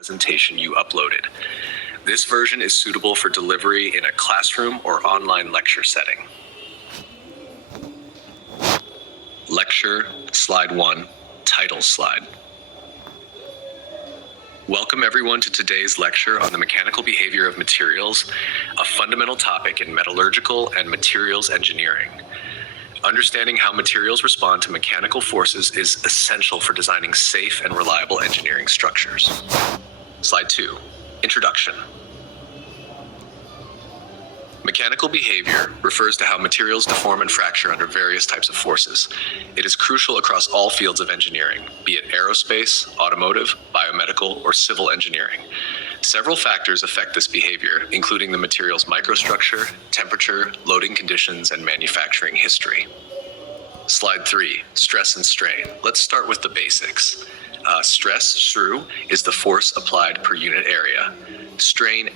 presentation you uploaded. This version is suitable for delivery in a classroom or online lecture setting. Lecture, Slide 1, Title Slide. Welcome everyone to today's lecture on the mechanical behavior of materials, a fundamental topic in metallurgical and materials engineering. Understanding how materials respond to mechanical forces is essential for designing safe and reliable engineering structures. Slide 2, Introduction. Mechanical behavior refers to how materials deform and fracture under various types of forces. It is crucial across all fields of engineering, be it aerospace, automotive, biomedical, or civil engineering. Several factors affect this behavior, including the material's microstructure, temperature, loading conditions, and manufacturing history. Slide 3, Stress and strain. Let's start with the basics. Stress, STRU, is the force applied per unit area. Strain,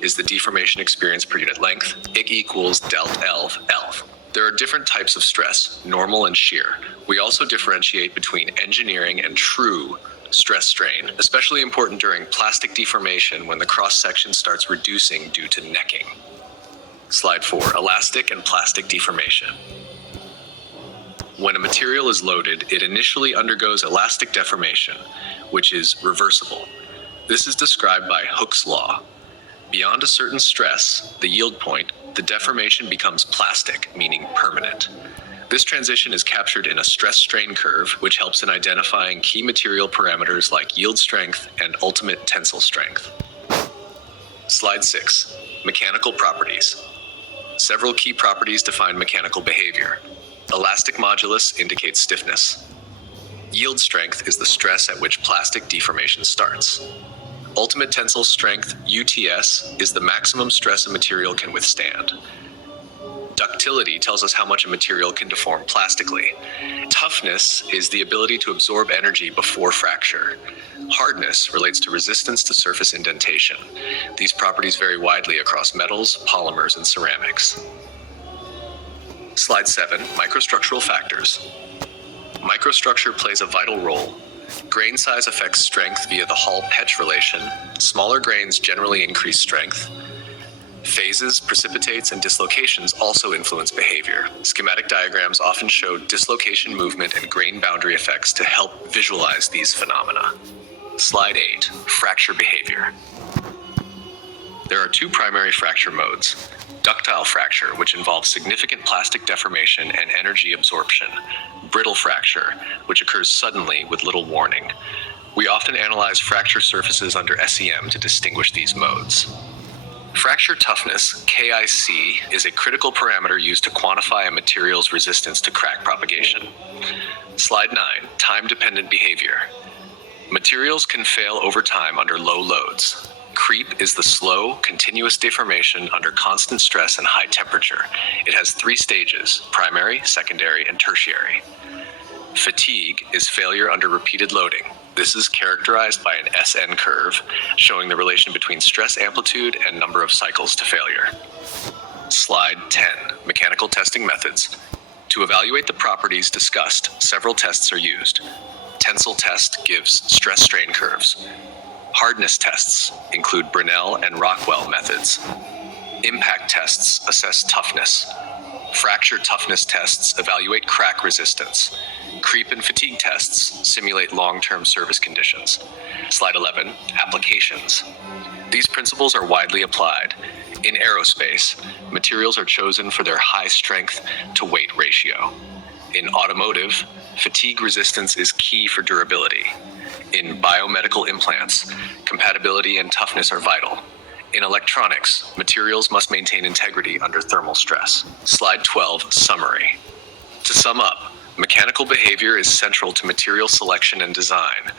is the deformation experience per unit length. I equals delt ELV. There are different types of stress, normal and shear. We also differentiate between engineering and true stress strain, especially important during plastic deformation when the cross-section starts reducing due to necking. Slide 4, Elastic and plastic deformation. When a material is loaded, it initially undergoes elastic deformation, which is reversible. This is described by Hooke's law. Beyond a certain stress, the yield point, the deformation becomes plastic, meaning permanent. This transition is captured in a stress-strain curve, which helps in identifying key material parameters like yield strength and ultimate tensile strength. Slide 6, Mechanical properties. Several key properties define mechanical behavior. Elastic modulus indicates stiffness. Yield strength is the stress at which plastic deformation starts. Ultimate tensile strength, UTS, is the maximum stress a material can withstand. Ductility tells us how much a material can deform plastically. Toughness is the ability to absorb energy before fracture. Hardness relates to resistance to surface indentation. These properties vary widely across metals, polymers, and ceramics. Slide 7, Microstructural factors. Microstructure plays a vital role. Grain size affects strength via the Hall-Petch relation. Smaller grains generally increase strength. Phases, precipitates, and dislocations also influence behavior. Schematic diagrams often show dislocation movement and grain boundary effects to help visualize these phenomena. Slide 8, Fracture behavior. There are two primary fracture modes. Ductile fracture, which involves significant plastic deformation and energy absorption. Brittle fracture, which occurs suddenly with little warning. We often analyze fracture surfaces under SEM to distinguish these modes. Fracture toughness, KIC, is a critical parameter used to quantify a material's resistance to crack propagation. Slide 9, Time-dependent behavior. Materials can fail over time under low loads. Creep is the slow, continuous deformation under constant stress and high temperature. It has 3 stages: primary, secondary, and tertiary. Fatigue is failure under repeated loading. This is characterized by an SN curve, showing the relation between stress amplitude and number of cycles to failure. Slide 10, Mechanical testing methods. To evaluate the properties discussed, several tests are used. Tensile test gives stress-strain curves. Hardness tests include Brinell and Rockwell methods. Impact tests assess toughness. Fracture toughness tests evaluate crack resistance. Creep and fatigue tests simulate long-term service conditions. Slide 11, Applications. These principles are widely applied. In aerospace, materials are chosen for their high strength to weight ratio. In automotive, fatigue resistance is key for durability. In biomedical implants, compatibility and toughness are vital. In electronics, materials must maintain integrity under thermal stress. Slide 12, Summary. To sum up, mechanical behavior is central to material selection and design.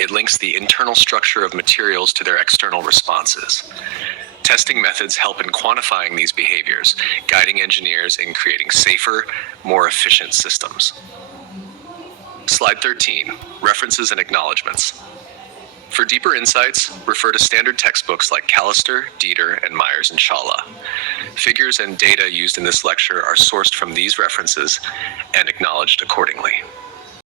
It links the internal structure of materials to their external responses. Testing methods help in quantifying these behaviors, guiding engineers in creating safer, more efficient systems. Slide 13, References and Acknowledgements. For deeper insights, refer to standard textbooks like Callister, Dieter, and Myers and Chawla. Figures and data used in this lecture are sourced from these references and acknowledged accordingly.